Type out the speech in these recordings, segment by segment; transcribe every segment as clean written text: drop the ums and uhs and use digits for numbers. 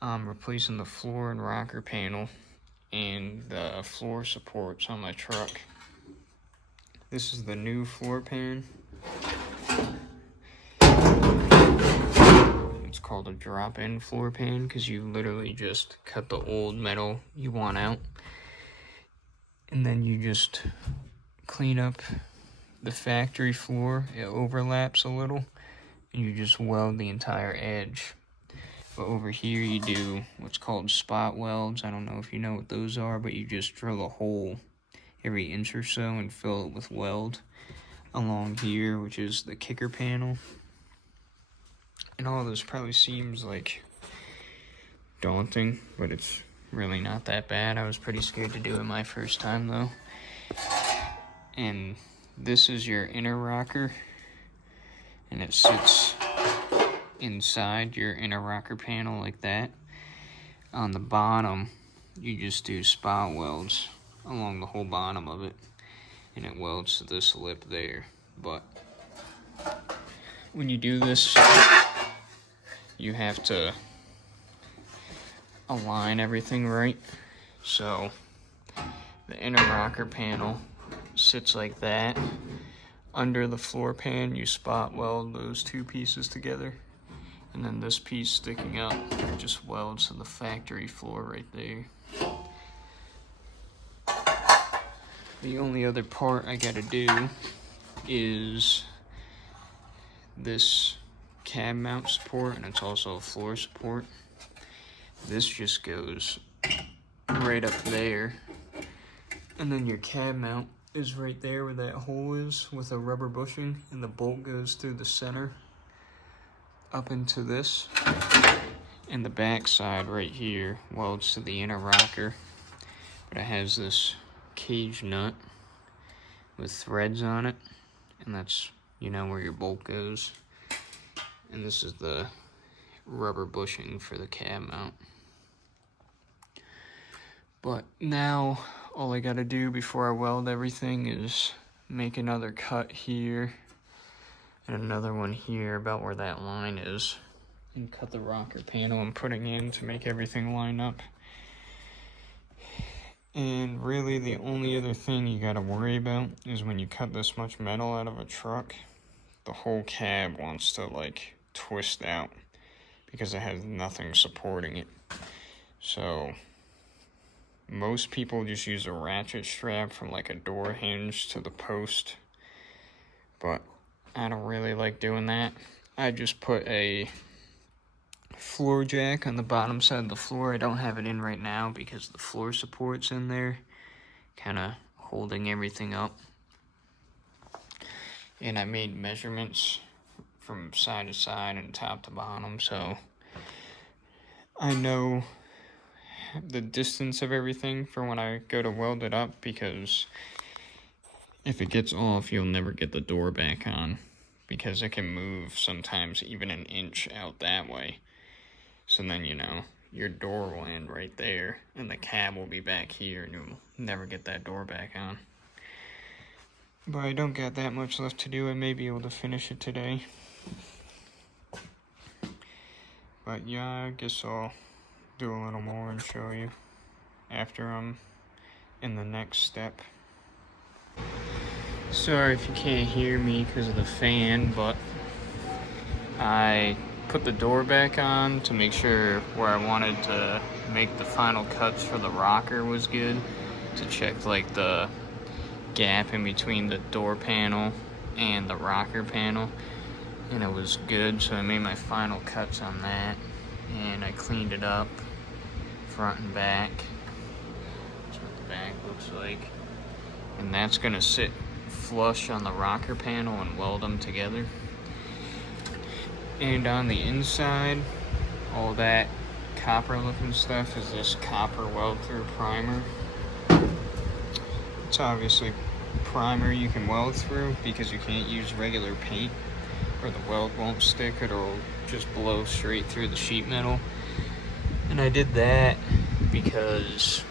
I'm replacing the floor and rocker panel and the floor supports on my truck. This is the new floor pan. It's called a drop-in floor pan because you literally just cut the old metal you want out, and then you just clean up the factory floor. It overlaps a little, and you just weld the entire edge. But over here you do what's called spot welds. I don't know if you know what those are, but you just drill a hole every inch or so and fill it with weld along here, which is the kicker panel. And all this probably seems like daunting, but it's really not that bad. I was pretty scared to do it my first time though. And this is your inner rocker, and it sits inside your inner rocker panel like that. On the bottom, you just do spot welds along the whole bottom of it, and it welds to this lip there. But when you do this, you have to align everything right. So the inner rocker panel sits like that. Under the floor pan, you spot weld those two pieces together. And then this piece sticking up just welds to the factory floor right there. The only other part I gotta do is this cab mount support, and it's also a floor support. This just goes right up there, and then your cab mount is right there where that hole is with a rubber bushing, and the bolt goes through the center up into this, and the back side right here welds to the inner rocker, but it has this cage nut with threads on it, and that's, you know, where your bolt goes. And this is the rubber bushing for the cab mount. But now all I gotta do before I weld everything is make another cut here and another one here about where that line is, and cut the rocker panel I'm putting in to make everything line up. And really the only other thing you gotta worry about is when you cut this much metal out of a truck, the whole cab wants to like twist out because it has nothing supporting it. So most people just use a ratchet strap from like a door hinge to the post, but I don't really like doing that. I just put a floor jack on the bottom side of the floor. I don't have it in right now because the floor support's in there, kind of holding everything up. And I made measurements from side to side and top to bottom, so I know the distance of everything for when I go to weld it up, because if it gets off, you'll never get the door back on, because it can move sometimes even an inch out that way. So then, you know, your door will end right there, and the cab will be back here, and you'll never get that door back on. But I don't got that much left to do. I may be able to finish it today. But yeah, I guess I'll do a little more and show you after I'm in the next step. Sorry if you can't hear me because of the fan, but I put the door back on to make sure where I wanted to make the final cuts for the rocker was good, to check like the gap in between the door panel and the rocker panel, and it was good, so I made my final cuts on that, and I cleaned it up front and back. That's what the back looks like, and that's gonna sit flush on the rocker panel and weld them together. And on the inside, all that copper looking stuff is this copper weld through primer. It's obviously primer you can weld through because you can't use regular paint or the weld won't stick. It'll just blow straight through the sheet metal. And I did that because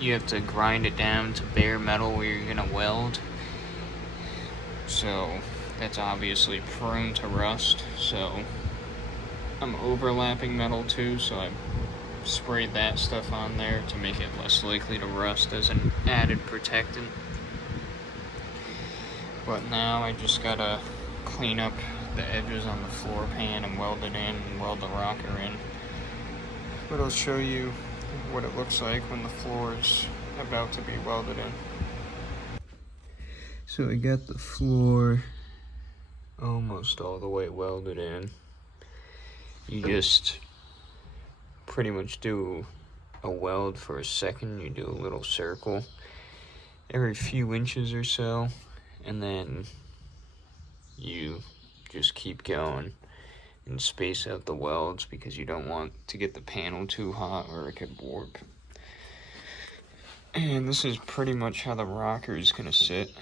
you have to grind it down to bare metal where you're gonna weld. So that's obviously prone to rust. So I'm overlapping metal too, so I sprayed that stuff on there to make it less likely to rust as an added protectant. But now I just gotta clean up the edges on the floor pan and weld it in and weld the rocker in. But I'll show you what it looks like when the floor is about to be welded in. So I got the floor almost all the way welded in. You just pretty much do a weld for a second. You do a little circle every few inches or so, and then you just keep going and space out the welds because you don't want to get the panel too hot or it could warp. And this is pretty much how the rocker is going to sit.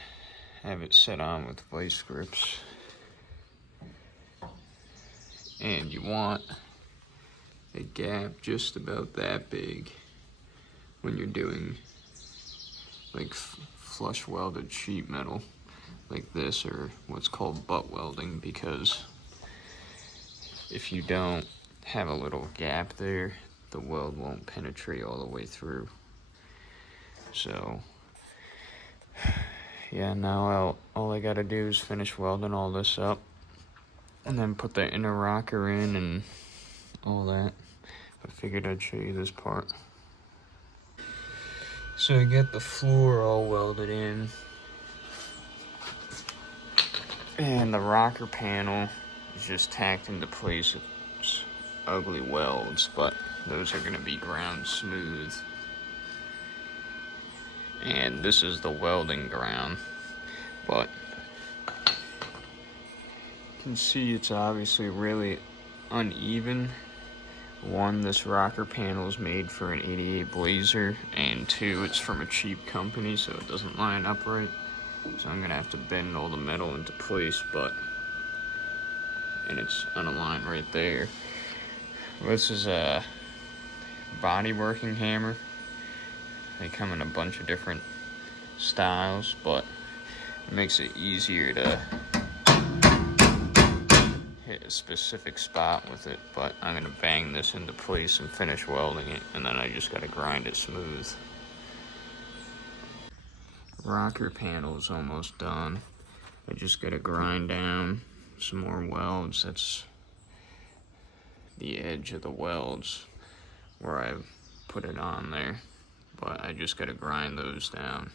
Have it set on with vice grips. And you want a gap just about that big when you're doing like flush welded sheet metal like this, or what's called butt welding, because if you don't have a little gap there, the weld won't penetrate all the way through. So yeah, now all I gotta do is finish welding all this up and then put the inner rocker in and all that. I figured I'd show you this part. So I got the floor all welded in, and the rocker panel is just tacked into place with ugly welds, but those are gonna be ground smooth. And this is the welding ground, but you can see it's obviously really uneven. One, this rocker panel is made for an 88 Blazer, and two, it's from a cheap company, so it doesn't line up right. So I'm gonna have to bend all the metal into place, and it's unaligned right there. This is a body working hammer. They come in a bunch of different styles, but it makes it easier to hit a specific spot with it. But I'm gonna bang this into place and finish welding it, and then I just gotta grind it smooth. Rocker panel is almost done. I just gotta grind down some more welds. That's the edge of the welds where I put it on there, but I just gotta grind those down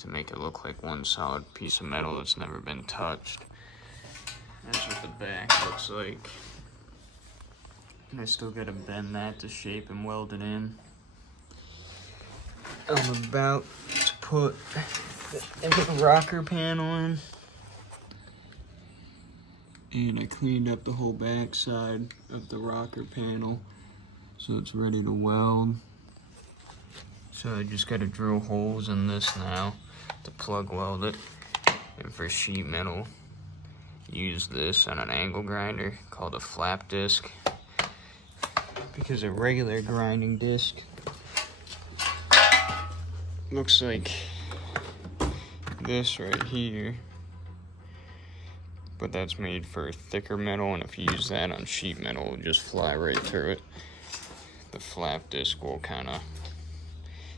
to make it look like one solid piece of metal that's never been touched. That's what the back looks like. And I still gotta bend that to shape and weld it in. I'm about to put the rocker panel in. And I cleaned up the whole back side of the rocker panel, so it's ready to weld. So I just gotta drill holes in this now to plug weld it. And for sheet metal, use this on an angle grinder called a flap disc, because a regular grinding disc looks like this right here, but that's made for thicker metal, and if you use that on sheet metal, it'll just fly right through it. The flap disc will kind of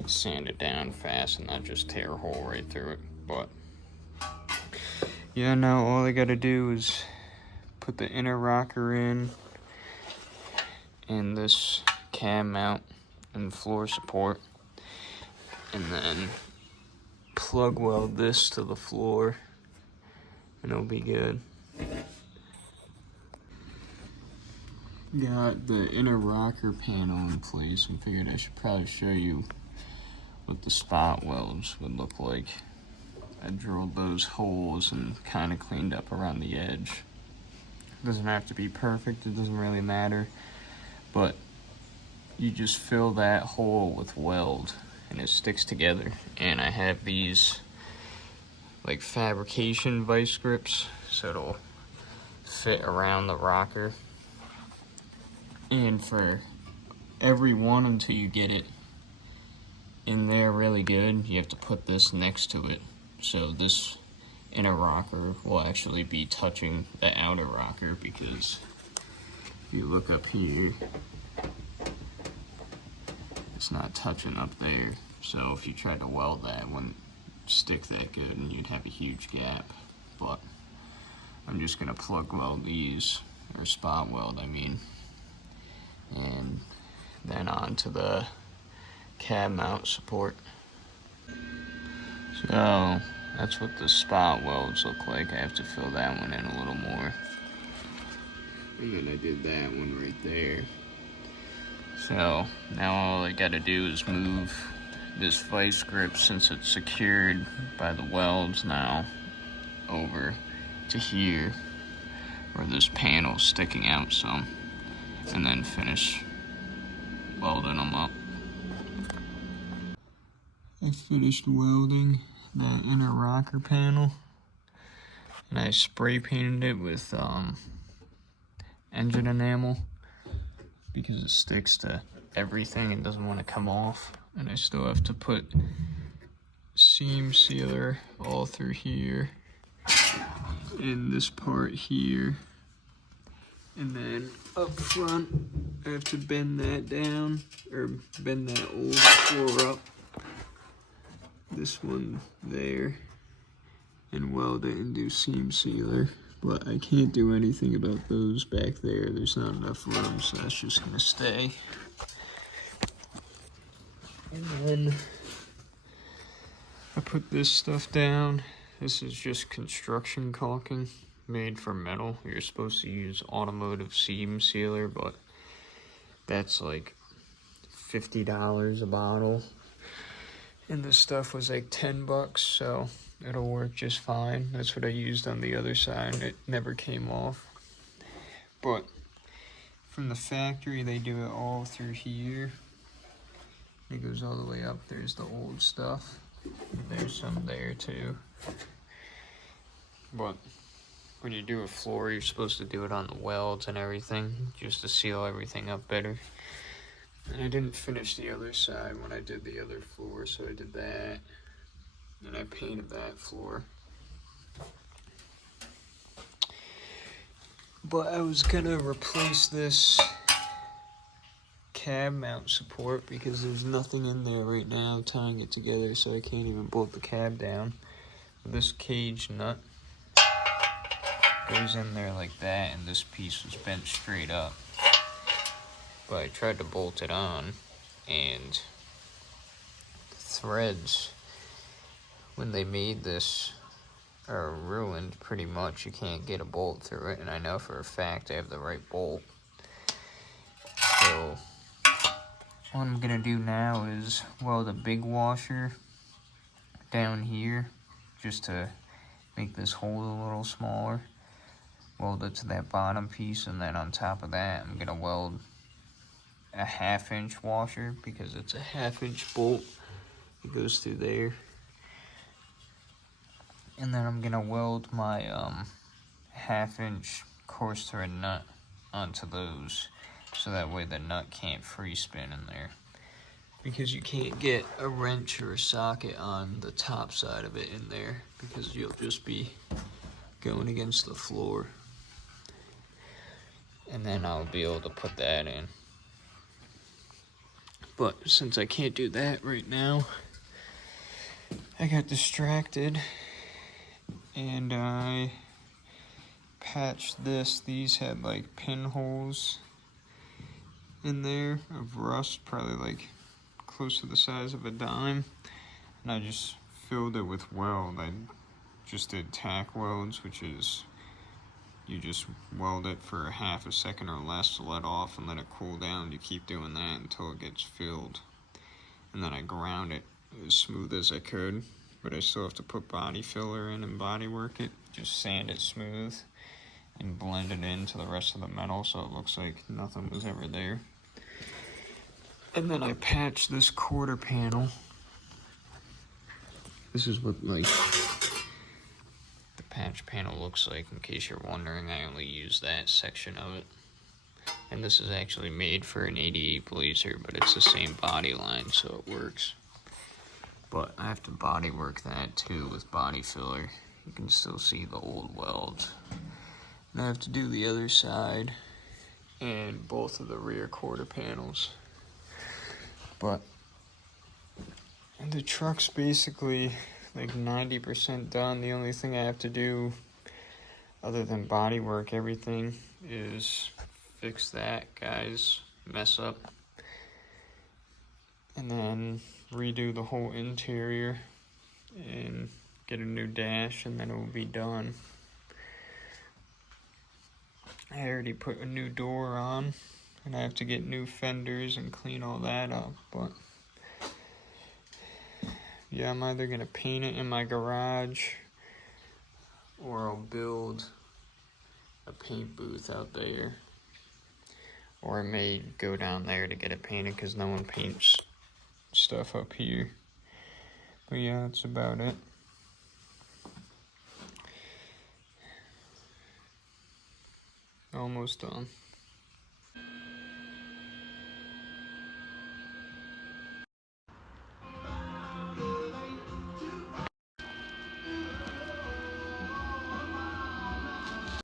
sand it down fast and not just tear a hole right through it. But yeah, now all I gotta do is put the inner rocker in and this cam mount and floor support, and then plug weld this to the floor, and it'll be good. Got the inner rocker panel in place and figured I should probably show you what the spot welds would look like. I drilled those holes and kind of cleaned up around the edge. It doesn't have to be perfect, it doesn't really matter, but you just fill that hole with weld and it sticks together. And I have these like fabrication vice grips, so it'll fit around the rocker. And for every one, until you get it in there really good, you have to put this next to it. So this inner rocker will actually be touching the outer rocker, because you look up here, it's not touching up there. So if you tried to weld that, it wouldn't stick that good and you'd have a huge gap. But I'm just gonna plug weld these, or spot weld I mean, and then onto the cab mount support. So that's what the spot welds look like. I have to fill that one in a little more. And then I did that one right there. So now all I gotta do is move this vice grip, since it's secured by the welds now, over to here where this panel's sticking out some, and then finish welding them up. I finished welding that inner rocker panel, and I spray painted it with engine enamel because it sticks to everything and doesn't want to come off. And I still have to put seam sealer all through here, in this part here, and then up front I have to bend that down, or bend that old floor up, this one there, and weld it and do seam sealer. But I can't do anything about those back there. There's not enough room, so that's just gonna stay. And then I put this stuff down. This is just construction caulking made for metal. You're supposed to use automotive seam sealer, but that's like $50 a bottle. And this stuff was like $10, so it'll work just fine. That's what I used on the other side. It never came off. But from the factory, they do it all through here. It goes all the way up. There's the old stuff. There's some there too. But when you do a floor, you're supposed to do it on the welds and everything, just to seal everything up better. And I didn't finish the other side when I did the other floor, so I did that. And I painted that floor. But I was gonna replace this cab mount support because there's nothing in there right now tying it together, so I can't even bolt the cab down. This cage nut goes in there like that, and this piece was bent straight up. But I tried to bolt it on, and the threads, when they made this, are ruined pretty much. You can't get a bolt through it, and I know for a fact I have the right bolt. So what I'm gonna do now is weld a big washer down here just to make this hole a little smaller. Weld it to that bottom piece, and then on top of that I'm gonna weld a 1/2-inch washer because it's a 1/2-inch bolt. It goes through there. And then I'm gonna weld my 1/2-inch coarse thread nut onto those, so that way the nut can't free spin in there. Because you can't get a wrench or a socket on the top side of it in there, because you'll just be going against the floor. And then I'll be able to put that in. But since I can't do that right now, I got distracted and I patched this. These had like pinholes in there of rust, probably like close to the size of a dime, and I just filled it with weld. I just did tack welds, which is you just weld it for 1/2 second or less to let off and let it cool down. You keep doing that until it gets filled, and then I ground it as smooth as I could, but I still have to put body filler in and body work it. Just sand it smooth and blend it into the rest of the metal so it looks like nothing was ever there. And then I patched this quarter panel. This is what like the patch panel looks like, in case you're wondering. I only use that section of it. And this is actually made for an 88 Blazer, but it's the same body line, so it works. But I have to body work that too with body filler. You can still see the old welds. And I have to do the other side. and both of the rear quarter panels. But the truck's basically like 90% done. The only thing I have to do, other than body work, everything, is fix that guy's mess up. And then redo the whole interior and get a new dash, and then it will be done. I already put a new door on, and I have to get new fenders and clean all that up, but yeah, I'm either gonna paint it in my garage or I'll build a paint booth out there, or I may go down there to get it painted because no one paints stuff up here. But yeah, that's about it. Almost done.